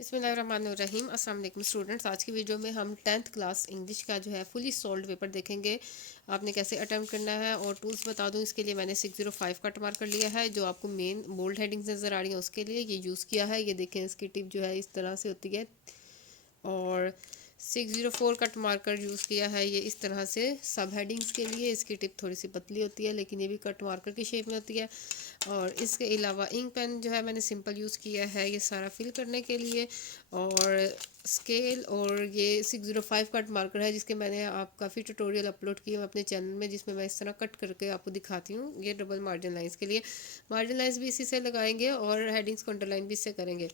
बिस्मिल्लाहिर्रहमानिर्रहीम। अस्सलाम वालेकुम स्टूडेंट्स। आज की वीडियो में हम 10th क्लास इंग्लिश का जो है फुली सॉल्व्ड पेपर देखेंगे। आपने कैसे अटेम्प्ट करना है और टूल्स बता दूं। इसके लिए मैंने 605 का मार्कर लिया है, जो आपको मेन बोल्ड हेडिंग्स नज़र आ रही है उसके लिए ये यूज़ किया है। ये देखें, इसकी टिप जो है इस तरह से होती है। और 604 का मार्कर यूज़ किया है ये इस तरह से सब हेडिंग्स के लिए। इसकी टिप थोड़ी सी पतली होती है, लेकिन ये भी कट मार्कर की शेप में होती है। और इसके अलावा इंक पेन जो है मैंने सिंपल यूज़ किया है ये सारा फिल करने के लिए। और स्केल और ये 605 कट मार्कर है, जिसके मैंने आप काफ़ी ट्यूटोरियल अपलोड किए हैं अपने चैनल में, जिसमें मैं इस तरह कट करके आपको दिखाती हूँ। ये डबल मार्जिन लाइंस के लिए मार्जिन लाइंस भी इसी से लगाएंगे और हेडिंग्स को अंडरलाइन भी इससे करेंगे।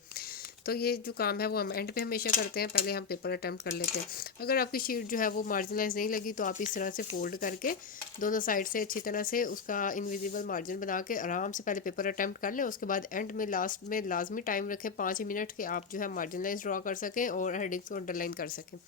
तो ये जो काम है वो हम एंड पे हमेशा करते हैं, पहले हम पेपर अटैम्प्ट कर लेते हैं। अगर आपकी शीट जो है वो मार्जिनलाइज नहीं लगी तो आप इस तरह से फोल्ड करके दोनों साइड से अच्छी तरह से उसका इनविजिबल मार्जिन बना के आराम से पहले पेपर अटैम्प्ट कर लें। उसके बाद एंड में लास्ट में लाजमी टाइम रखें 5 मिनट के, आप जो है मार्जिनलाइज ड्रॉ कर सकें और हेडिंग्स को अंडरलाइन कर सकें।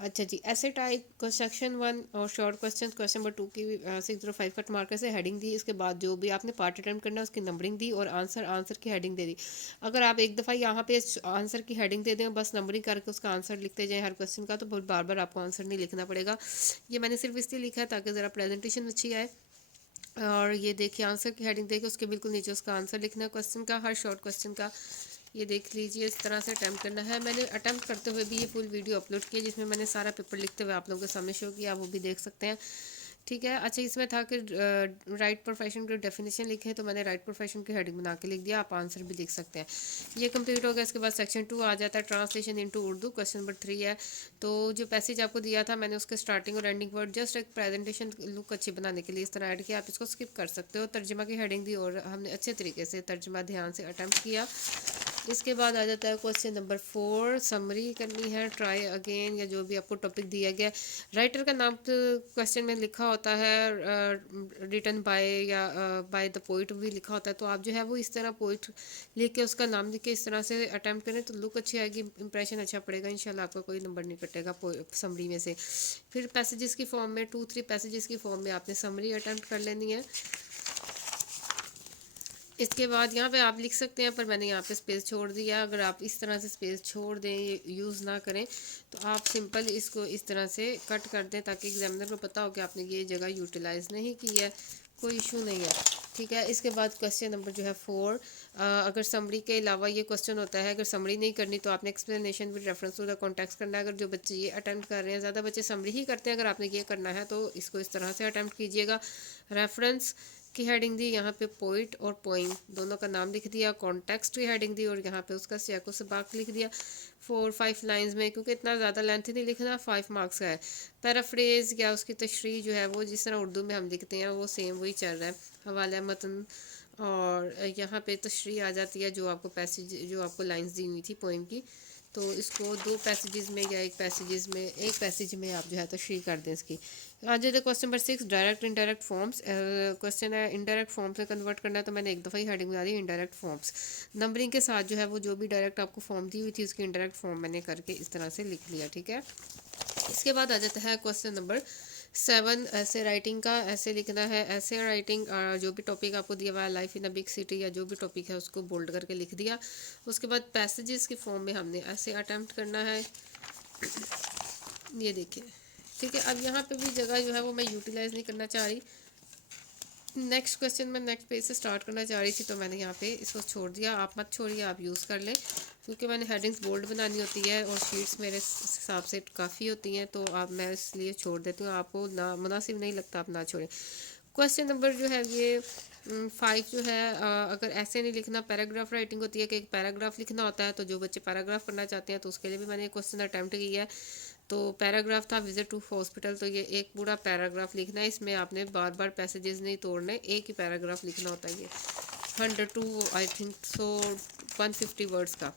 अच्छा जी, ऐसे टाइप को सेक्शन 1 और शॉर्ट क्वेश्चन क्वेश्चन नंबर 2 की 605 कट मार्कर से हेडिंग दी। इसके बाद जो भी आपने पार्ट अटेम्प्ट करना है उसकी नंबरिंग दी और आंसर की हेडिंग दे दी। अगर आप एक दफ़ा यहाँ पे आंसर की हेडिंग दे दें, बस नंबरिंग करके उसका आंसर लिखते जाएं हर क्वेश्चन का, तो बहुत बार बार आपको आंसर नहीं लिखना पड़ेगा। ये मैंने सिर्फ इसलिए लिखा है ताकि ज़रा प्रेजेंटेशन अच्छी आए। और ये देखिए, आंसर की हेडिंग देके उसके बिल्कुल नीचे उसका आंसर लिखना है क्वेश्चन का, हर शॉर्ट क्वेश्चन का। ये देख लीजिए, इस तरह से अटैम्प्ट करना है। मैंने अटैम्प्ट करते हुए भी ये फुल वीडियो अपलोड किया, जिसमें मैंने सारा पेपर लिखते हुए आप लोगों के सामने शो किया, आप वो भी देख सकते हैं। ठीक है। अच्छा, इसमें था कि राइट प्रोफेशन की डेफिनेशन लिखे, तो मैंने राइट प्रोफेशन की हेडिंग बना के लिख दिया। आप आंसर भी लिख सकते हैं। ये कंप्लीट हो गया। इसके बाद सेक्शन 2 आ जाता है, translation into Urdu. Question number 3 है। तो जो पैसेज आपको दिया था, मैंने उसके स्टार्टिंग और एंडिंग वर्ड जस्ट एक प्रेजेंटेशन लुक अच्छी बनाने के लिए इस तरह ऐड किया। आप इसको स्किप कर सकते हो। तर्जमा की हेडिंग दी और हमने अच्छे तरीके से तर्जमा ध्यान से अटैम्प्ट किया। इसके बाद आ जाता है क्वेश्चन नंबर 4, समरी करनी है, ट्राई अगेन या जो भी आपको टॉपिक दिया गया। राइटर का नाम तो क्वेश्चन में लिखा होता है, रिटन बाय या बाय द पोइट भी लिखा होता है। तो आप जो है वो इस तरह पोइट लिख के उसका नाम लिख के इस तरह से अटैम्प्ट करें तो लुक अच्छी आएगी, इंप्रेशन अच्छा पड़ेगा। इंशाल्लाह आपका कोई नंबर नहीं कटेगा समरी में से। फिर पैसेजेस की फॉर्म में 2-3 पैसेजेस की फॉर्म में आपने समरी अटैम्प्ट कर लेनी है। इसके बाद यहाँ पे आप लिख सकते हैं, पर मैंने यहाँ पे स्पेस छोड़ दिया। अगर आप इस तरह से स्पेस छोड़ दें, यूज़ ना करें, तो आप सिंपल इसको इस तरह से कट कर दें ताकि एग्जामिनर को पता हो कि आपने ये जगह यूटिलाइज़ नहीं की है। कोई इशू नहीं है। ठीक है। इसके बाद क्वेश्चन नंबर जो है 4, अगर समरी के अलावा ये क्वेश्चन होता है, अगर समरी नहीं करनी तो आपने explanation with reference to the context करना है। अगर जो बच्चे ये अटैम्प्ट कर रहे हैं, ज़्यादा बच्चे समरी ही करते हैं, अगर आपने ये करना है तो इसको इस तरह से अटैम्प्ट कीजिएगा। रेफरेंस की हेडिंग दी, यहाँ पे पोइट और पोइम दोनों का नाम लिख दिया। कॉन्टेक्स्ट की हेडिंग दी और यहाँ पे उसका सियाको सबाक लिख दिया 4-5 लाइंस में, क्योंकि इतना ज़्यादा लेंथ नहीं लिखना, 5 मार्क्स का है। पैराफ्रेज या उसकी तशरीह जो है वो जिस तरह उर्दू में हम लिखते हैं वो सेम वही चल रहा है, हवाला मतन। और यहाँ पे तशरीह आ जाती है, जो आपको पैसेज जो आपको लाइंस दी हुई थी पोइम की, तो इसको 2 पैसेजेस में या एक पैसेज में आप जो है तशरीह कर दें इसकी। आज जो question number 6, direct indirect forms. Question है इनडायरेक्ट फॉर्म से कन्वर्ट करना है, तो मैंने एक दफ़ा ही हेडिंग बना दी इनडायरेक्ट फॉर्म्स। नंबरिंग के साथ जो है वो जो भी डायरेक्ट आपको फॉर्म दी हुई थी उसकी इनडायरेक्ट फॉर्म मैंने करके इस तरह से लिख लिया। ठीक है। इसके बाद आ जाता है क्वेश्चन नंबर 7, ऐसे राइटिंग का। ऐसे लिखना है, ऐसे राइटिंग जो भी टॉपिक आपको दिया हुआ है, life in a big city या जो भी टॉपिक है उसको बोल्ड करके लिख दिया। उसके बाद पैसेजेस की फॉर्म में हमने ऐसे अटैम्प्ट करना है। ये देखिए। ठीक है। अब यहाँ पे भी जगह जो है वो मैं यूटिलाइज नहीं करना चाह रही। नेक्स्ट क्वेश्चन में नेक्स्ट पेज से स्टार्ट करना चाह रही थी, तो मैंने यहाँ पे इसको छोड़ दिया। आप मत छोड़िए, आप यूज़ कर लें, क्योंकि मैंने हेडिंग्स बोल्ड बनानी होती है और शीट्स मेरे हिसाब से काफ़ी होती हैं, तो आप मैं इसलिए छोड़ देती हूँ। आपको ना मुनासिब नहीं लगता आप ना छोड़ें। क्वेश्चन नंबर जो है ये 5 जो है, अगर ऐसे नहीं लिखना, पैराग्राफ राइटिंग होती है कि एक पैराग्राफ लिखना होता है। तो जो बच्चे पैराग्राफ करना चाहते हैं तो उसके लिए भी मैंने क्वेश्चन अटैम्प्ट किया है। तो पैराग्राफ था विजिट टू हॉस्पिटल, तो ये एक पूरा पैराग्राफ लिखना है। इसमें आपने बार बार पैसेजेस नहीं तोड़ने, एक ही पैराग्राफ लिखना होता है। ये 102 आई थिंक सो 150 वर्ड्स का।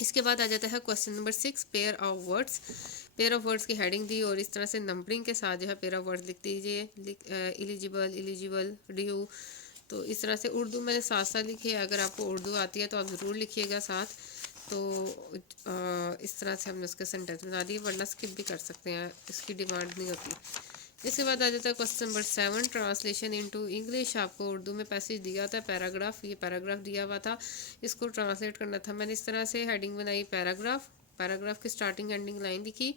इसके बाद आ जाता है question number 6, pair of words. Pair of words की हेडिंग दी और इस तरह से नंबरिंग के साथ जो है पेयर ऑफ वर्ड्स लिख दीजिए। Eligible, eligible, due. तो इस तरह से उर्दू मैंने साथ साथ लिखी है। अगर आपको उर्दू आती है तो आप ज़रूर लिखिएगा साथ। तो इस तरह से हमने उसके सेंटेंस बना दिए, वरना स्किप भी कर सकते हैं, इसकी डिमांड नहीं होती। इसके बाद आ जाता है question number 7, translation into English. आपको उर्दू में पैसेज दिया होता है, पैराग्राफ, ये पैराग्राफ दिया हुआ था, इसको ट्रांसलेट करना था। मैंने इस तरह से हेडिंग बनाई पैराग्राफ, पैराग्राफ की स्टार्टिंग एंडिंग लाइन लिखी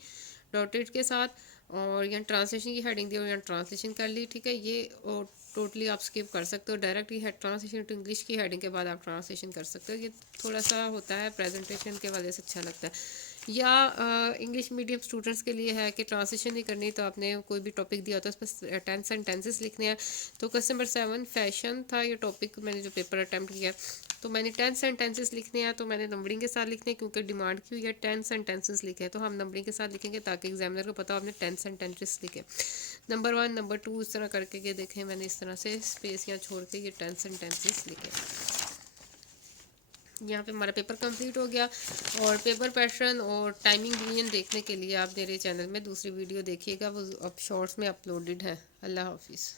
डॉटेड के साथ, और यहाँ ट्रांसलेशन की हेडिंग दी और यहाँ ट्रांसलेशन कर ली। ठीक है, ये टोटली आप स्किप कर सकते हो, डायरेक्ट ये ट्रांसलेशन टू इंग्लिश की हेडिंग के बाद आप ट्रांसलेशन कर सकते हो। ये थोड़ा सा होता है प्रेजेंटेशन के वजह से अच्छा लगता है, या इंग्लिश मीडियम स्टूडेंट्स के लिए है कि ट्रांसलेशन नहीं करनी, तो आपने कोई भी टॉपिक दिया होता है उस पर 10 सेंटेंसेस लिखने हैं। तो क्वेश्चन नंबर 7 फैशन था ये टॉपिक, मैंने जो पेपर अटैम्प्ट किया, तो मैंने 10 सेंटेंसेस लिखने हैं, तो मैंने नंबरिंग के साथ लिखने हैं क्योंकि डिमांड की हुई है 10 सेंटेंसेस लिखे हैं, तो हम नंबरिंग के साथ लिखेंगे ताकि एग्जामिनर को पता हो आपने 10 सेंटेंसेस लिखे। नंबर 1, नंबर 2 इस तरह करके ये देखें, मैंने इस तरह से स्पेस यहाँ छोड़ के ये 10 सेंटेंसेस लिखे। यहाँ पे हमारा पेपर कंप्लीट हो गया। और पेपर पैटर्न और टाइमिंग डिवीजन देखने के लिए आप मेरे चैनल में दूसरी वीडियो देखिएगा, वो अब शॉर्ट्स में अपलोडेड है। अल्लाह हाफिज़।